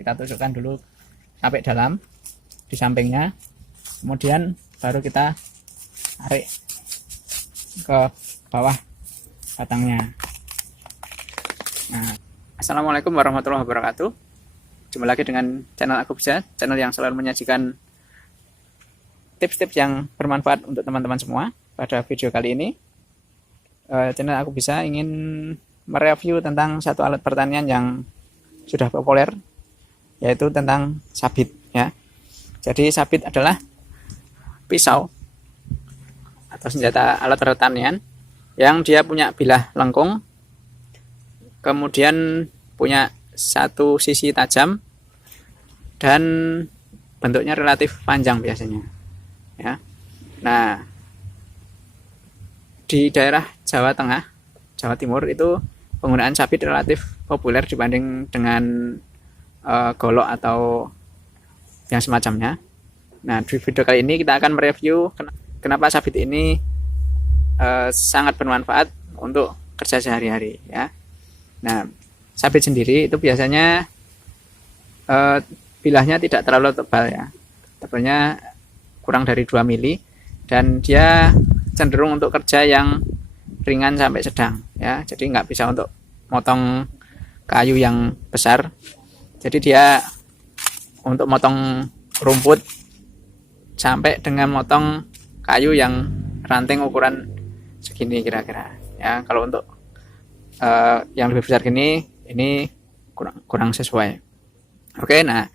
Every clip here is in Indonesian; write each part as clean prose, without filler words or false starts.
Kita tusukkan dulu sampai dalam di sampingnya, kemudian baru kita tarik ke bawah batangnya. Nah, assalamualaikum warahmatullahi wabarakatuh. Jumpa lagi dengan channel Aku Bisa, channel yang selalu menyajikan tips-tips yang bermanfaat untuk teman-teman semua. Pada video kali ini, channel Aku Bisa ingin mereview tentang satu alat pertanian yang sudah populer, yaitu tentang sabit ya. Jadi sabit adalah pisau atau senjata alat pertanian yang dia punya bilah lengkung, kemudian punya satu sisi tajam dan bentuknya relatif panjang biasanya ya. Nah, di daerah Jawa Tengah, Jawa Timur itu penggunaan sabit relatif populer dibanding dengan golok atau yang semacamnya. Nah, di video kali ini kita akan mereview kenapa sabit ini sangat bermanfaat untuk kerja sehari-hari ya. Nah, sabit sendiri itu biasanya bilahnya tidak terlalu tebal ya, tebalnya kurang dari 2 mili, dan dia cenderung untuk kerja yang ringan sampai sedang ya. Jadi nggak bisa untuk motong kayu yang besar. Jadi dia untuk motong rumput sampai dengan motong kayu yang ranting ukuran segini kira-kira ya. Kalau untuk yang lebih besar gini, ini kurang sesuai. Oke, nah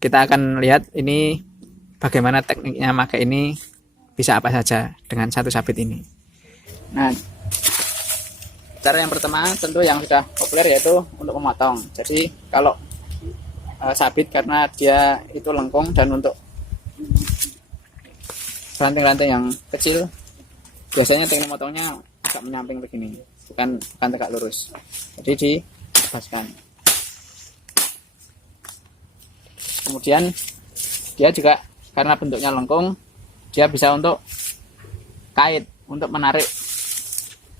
kita akan lihat ini bagaimana tekniknya pakai ini, bisa apa saja dengan satu sabit ini. Nah, cara yang pertama tentu yang sudah populer yaitu untuk memotong. Jadi kalau sabit karena dia itu lengkung dan untuk ranting-ranting yang kecil, biasanya teknik motongnya agak menyamping begini, bukan tegak lurus. Jadi dibaskan. Kemudian dia juga karena bentuknya lengkung, dia bisa untuk kait, untuk menarik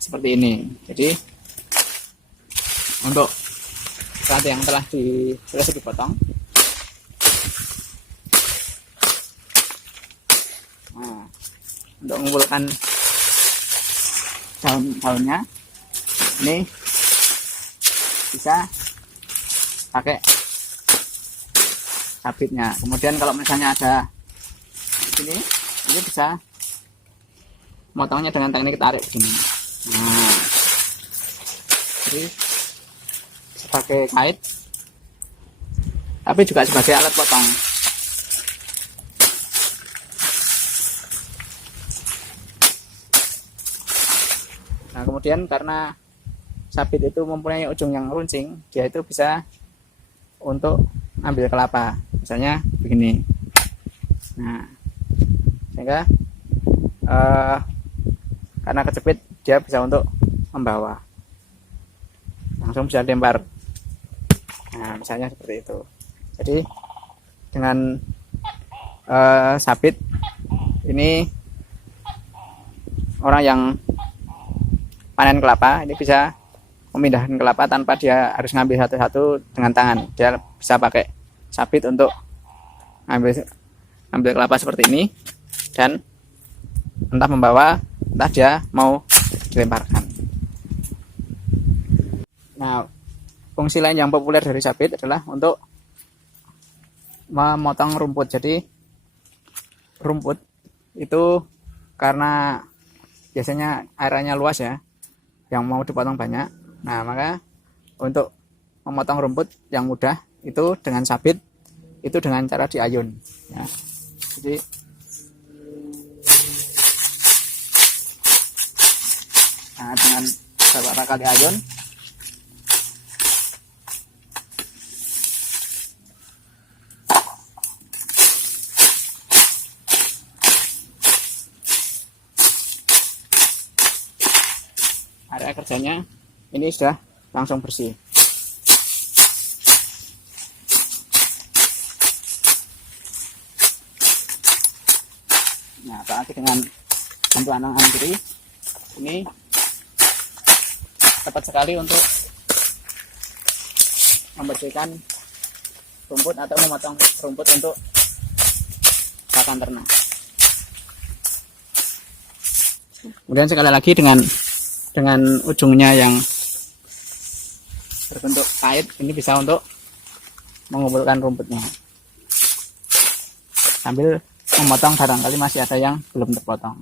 seperti ini. Jadi untuk ranting yang telah selesai dipotong, nah, untuk mengumpulkan daun-daunnya ini bisa pakai sabitnya. Kemudian kalau misalnya ada ini bisa motongnya dengan teknik tarik begini. Nah, jadi sebagai kait, tapi juga sebagai alat potong. Nah, kemudian karena sabit itu mempunyai ujung yang runcing, dia itu bisa untuk ambil kelapa, misalnya begini. Nah, sehingga karena kejepit, dia bisa untuk membawa, langsung bisa lempar. Nah, misalnya seperti itu. Jadi dengan sabit ini, orang yang panen kelapa ini bisa memindahkan kelapa tanpa dia harus ngambil satu-satu dengan tangan. Dia bisa pakai sabit untuk ambil kelapa seperti ini, dan entah membawa, entah dia mau dilemparkan. Nah, fungsi lain yang populer dari sabit adalah untuk memotong rumput. Jadi rumput itu karena biasanya areanya luas ya, yang mau dipotong banyak. Nah, maka untuk memotong rumput yang mudah itu dengan sabit, itu dengan cara diayun ya. Jadi dengan beberapa kali ayun, area kerjanya ini sudah langsung bersih. Nah, apalagi dengan bantuan tangan kiri ini tepat sekali untuk membersihkan rumput atau memotong rumput untuk pakan ternak. Kemudian sekali lagi dengan ujungnya yang berbentuk kait, ini bisa untuk mengumpulkan rumputnya sambil memotong, barangkali masih ada yang belum terpotong.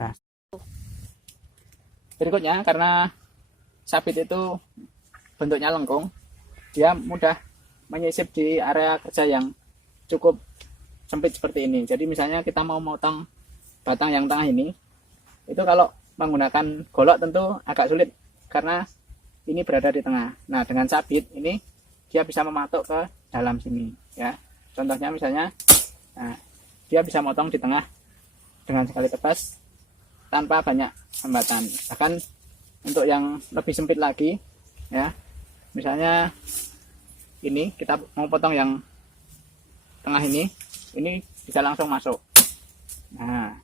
Nah, berikutnya, karena sabit itu bentuknya lengkung, dia mudah menyisip di area kerja yang cukup sempit seperti ini. Jadi misalnya kita mau motong batang yang tengah ini, itu kalau menggunakan golok tentu agak sulit karena ini berada di tengah. Nah, dengan sabit ini dia bisa mematuk ke dalam sini ya. Contohnya misalnya, nah, dia bisa motong di tengah dengan sekali tebas tanpa banyak hambatan. Bahkan untuk yang lebih sempit lagi ya, misalnya ini kita mau potong yang tengah ini bisa langsung masuk. Nah,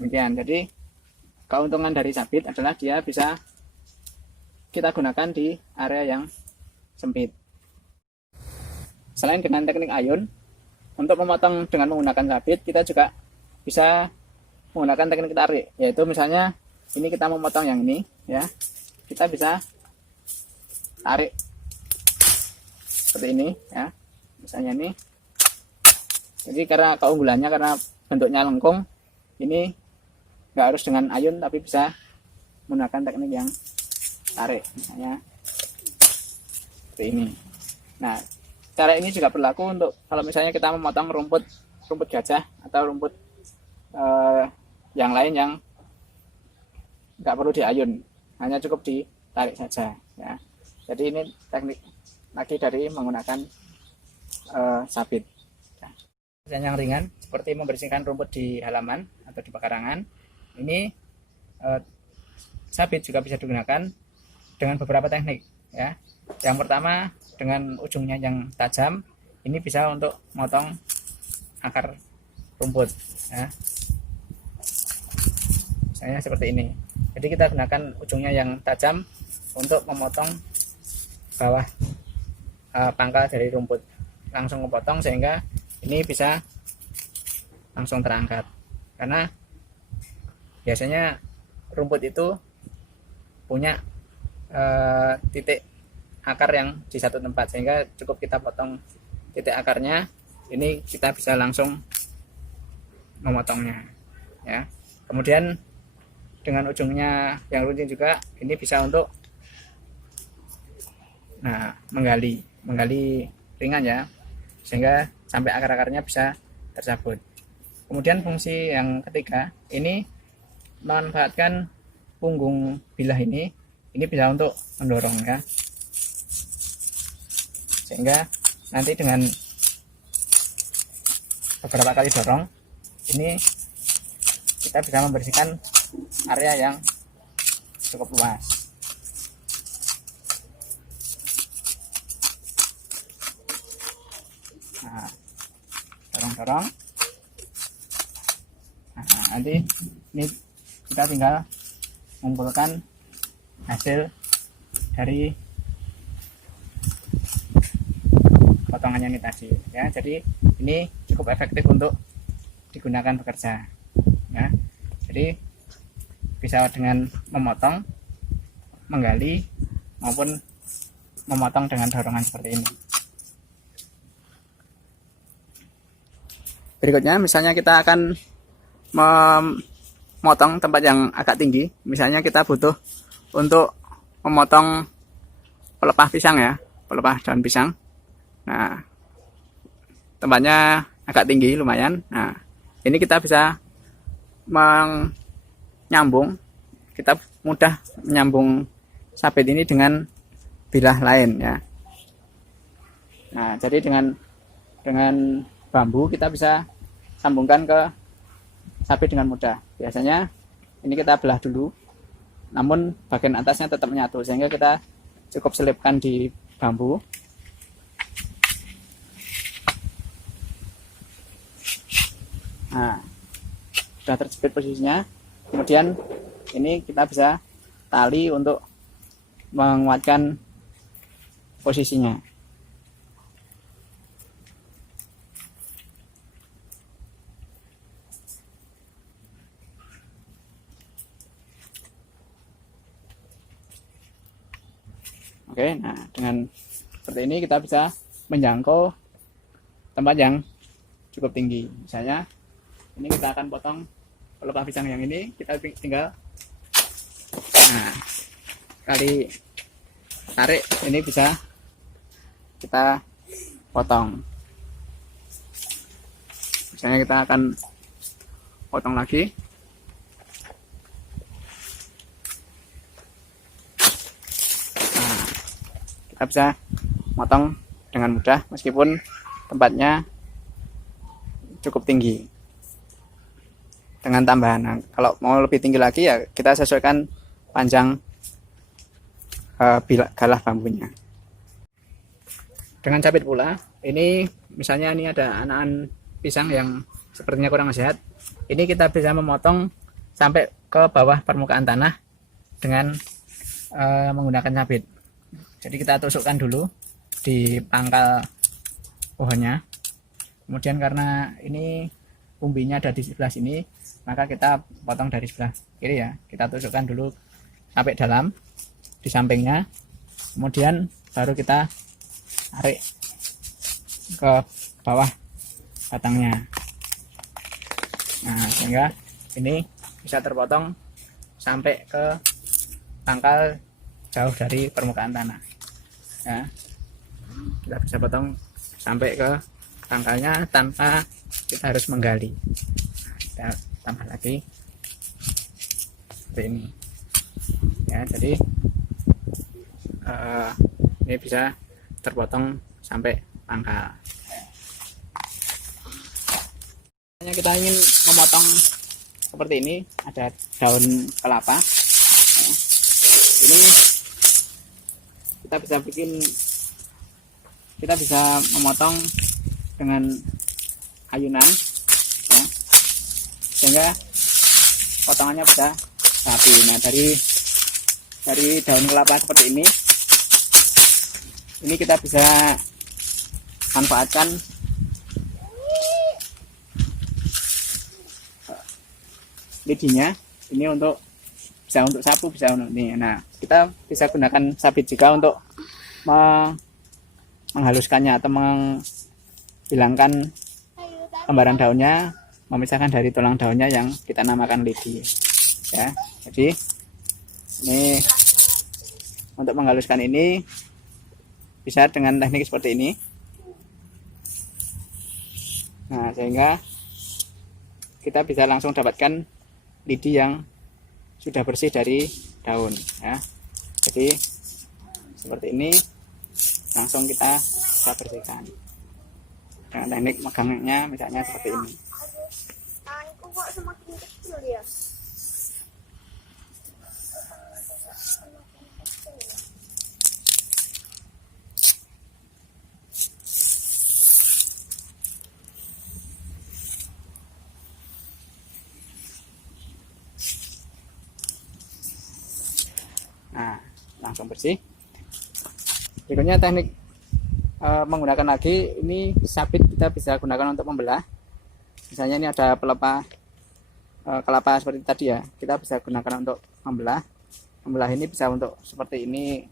demikian. Jadi keuntungan dari sabit adalah dia bisa kita gunakan di area yang sempit. Selain dengan teknik ayun, untuk memotong dengan menggunakan sabit, kita juga bisa menggunakan teknik tarik, yaitu misalnya ini kita memotong yang ini ya, kita bisa tarik seperti ini ya, misalnya ini. Jadi karena keunggulannya, karena bentuknya lengkung, ini nggak harus dengan ayun, tapi bisa menggunakan teknik yang tarik, misalnya seperti ini. Nah, cara ini juga berlaku untuk kalau misalnya kita memotong rumput gajah atau rumput yang lain yang nggak perlu diayun, hanya cukup ditarik saja ya. Jadi ini teknik lagi dari menggunakan sabit. Dan yang ringan seperti membersihkan rumput di halaman atau di pekarangan, ini sabit juga bisa digunakan dengan beberapa teknik ya. Yang pertama, dengan ujungnya yang tajam, ini bisa untuk motong akar rumput ya. Misalnya seperti ini. Jadi kita gunakan ujungnya yang tajam untuk memotong bawah pangkal dari rumput, langsung memotong sehingga ini bisa langsung terangkat. Karena biasanya rumput itu punya titik akar yang di satu tempat, sehingga cukup kita potong titik akarnya, ini kita bisa langsung memotongnya ya. Kemudian dengan ujungnya yang runcing juga, ini bisa untuk menggali ringan ya, sehingga sampai akar-akarnya bisa tercabut. Kemudian fungsi yang ketiga, ini memanfaatkan punggung bilah ini bisa untuk mendorong ya, sehingga nanti dengan beberapa kali dorong, ini kita bisa membersihkan area yang cukup luas. Nah, dorong-dorong. Nah, nanti ini kita tinggal mengumpulkan hasil dari potongannya ini tadi ya. Jadi ini cukup efektif untuk digunakan bekerja ya. Jadi bisa dengan memotong, menggali, maupun memotong dengan dorongan seperti ini. Berikutnya, misalnya kita akan memotong tempat yang agak tinggi. Misalnya kita butuh untuk memotong pelepah pisang ya, pelepah daun pisang. Nah, tempatnya agak tinggi lumayan. Nah, ini kita bisa menyambung, kita mudah menyambung sabit ini dengan bilah lain ya. Nah, jadi dengan bambu kita bisa sambungkan ke sabit dengan mudah. Biasanya ini kita belah dulu, namun bagian atasnya tetap menyatu, sehingga kita cukup selipkan di bambu. Nah, sudah terjepit posisinya, Kemudian ini kita bisa tali untuk menguatkan posisinya. Oke, nah dengan seperti ini kita bisa menjangkau tempat yang cukup tinggi. Misalnya ini kita akan potong pelepah pisang yang ini, kita tinggal kali tarik ini bisa kita potong. Misalnya kita akan potong lagi. Kita bisa potong dengan mudah meskipun tempatnya cukup tinggi dengan tambahan. Nah, kalau mau lebih tinggi lagi ya kita sesuaikan panjang galah bambunya. Dengan capit pula, ini misalnya ini ada anakan pisang yang sepertinya kurang sehat. Ini kita bisa memotong sampai ke bawah permukaan tanah dengan menggunakan capit. Jadi kita tusukkan dulu di pangkal pohonnya. Kemudian karena ini umbinya ada di sebelah sini, maka kita potong dari sebelah kiri ya. Kita tusukkan dulu sampai dalam di sampingnya. Kemudian baru kita tarik ke bawah batangnya. Nah, sehingga ini bisa terpotong sampai ke pangkal jauh dari permukaan tanah. Ya, kita bisa potong sampai ke pangkalnya tanpa kita harus menggali. Kita tambah lagi seperti ini. Ya, jadi ini bisa terpotong sampai pangkal. Hanya kita ingin memotong seperti ini, ada daun kelapa. Ini kita bisa memotong dengan ayunan ya, sehingga potongannya bisa rapi. Nah, dari daun kelapa seperti ini kita bisa manfaatkan lidinya ini bisa untuk sapu, bisa untuk ini. Nah, kita bisa gunakan sabit juga untuk menghaluskannya atau menghilangkan lembaran daunnya, memisahkan dari tulang daunnya yang kita namakan lidi. Ya, jadi ini untuk menghaluskan ini bisa dengan teknik seperti ini. Nah, sehingga kita bisa langsung dapatkan lidi yang sudah bersih dari daun ya. Jadi seperti ini langsung kita bersihkan dengan teknik megangnya, misalnya seperti ini. Tanganku kok semakin kecil ya. Nah, langsung bersih. Berikutnya teknik menggunakan lagi ini sabit kita bisa gunakan untuk membelah. Misalnya ini ada pelepah kelapa seperti tadi ya, kita bisa gunakan untuk membelah. Membelah ini bisa untuk seperti ini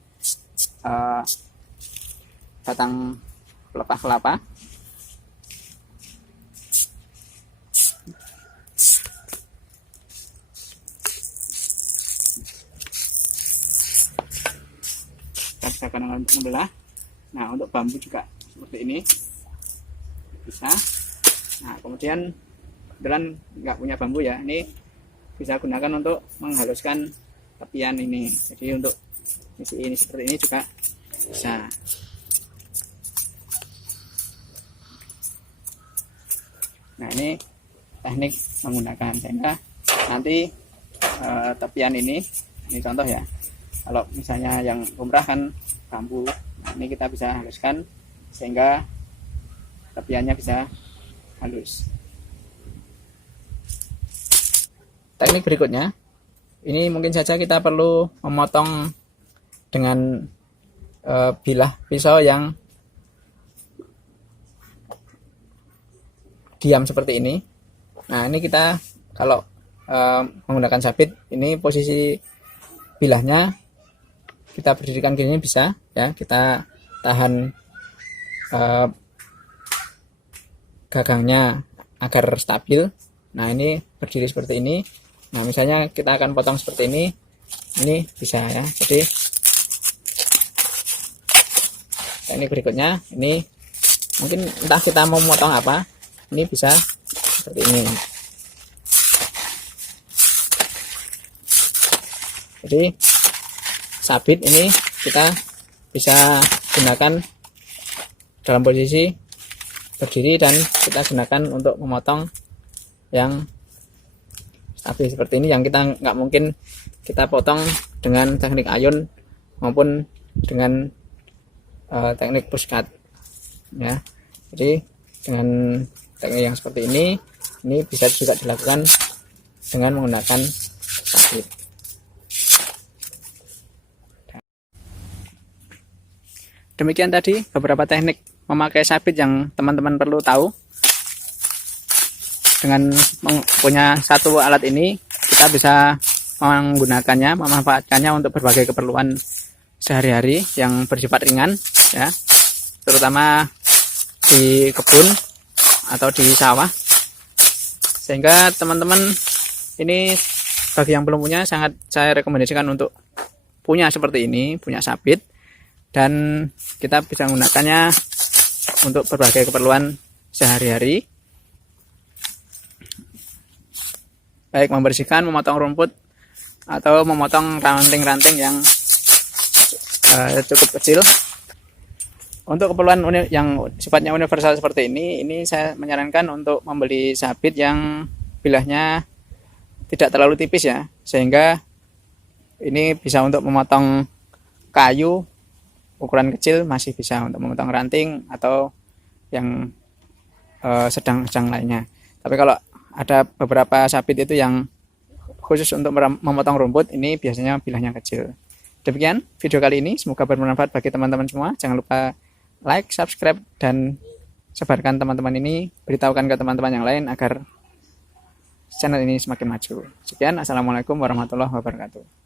batang pelepah kelapa. Kita bisa gunakan untuk membelah. Nah, untuk bambu juga seperti ini bisa. Nah, kemudian kebetulan nggak punya bambu ya, ini bisa gunakan untuk menghaluskan tepian ini. Jadi untuk isi ini seperti ini juga bisa. Nah, ini teknik menggunakan, sehingga nanti tepian ini contoh ya. Kalau misalnya yang lumrah kan bambu, nah ini kita bisa haluskan sehingga tepiannya bisa halus. teknik berikutnya, ini mungkin saja kita perlu memotong dengan bilah pisau yang diam seperti ini. Nah, ini kita kalau menggunakan sabit, ini posisi bilahnya kita berdirikan gini bisa ya, kita tahan gagangnya agar stabil. Nah, ini berdiri seperti ini. Nah, misalnya kita akan potong seperti ini bisa ya. Jadi teknik berikutnya, ini mungkin entah kita mau memotong apa, ini bisa seperti ini. Jadi sabit ini kita bisa gunakan dalam posisi berdiri dan kita gunakan untuk memotong yang stabil seperti ini, yang kita nggak mungkin kita potong dengan teknik ayun maupun dengan teknik push cut ya. Jadi dengan teknik yang seperti ini bisa juga dilakukan dengan menggunakan sabit. Demikian tadi beberapa teknik memakai sabit yang teman-teman perlu tahu. Dengan punya satu alat ini, kita bisa menggunakannya, memanfaatkannya untuk berbagai keperluan sehari-hari yang bersifat ringan ya, terutama di kebun atau di sawah. Sehingga teman-teman ini, bagi yang belum punya, sangat saya rekomendasikan untuk punya seperti ini, punya sabit, dan kita bisa menggunakannya untuk berbagai keperluan sehari-hari, baik membersihkan, memotong rumput, atau memotong ranting-ranting yang cukup kecil. Untuk keperluan yang sifatnya universal seperti ini saya menyarankan untuk membeli sabit yang bilahnya tidak terlalu tipis ya, sehingga ini bisa untuk memotong kayu ukuran kecil, masih bisa untuk memotong ranting atau yang sedang-sedang lainnya. Tapi kalau ada beberapa sabit itu yang khusus untuk memotong rumput, ini biasanya bilahnya kecil. Demikian video kali ini, semoga bermanfaat bagi teman-teman semua. Jangan lupa like, subscribe, dan sebarkan teman-teman ini, beritahukan ke teman-teman yang lain agar channel ini semakin maju. Sekian, assalamualaikum warahmatullahi wabarakatuh.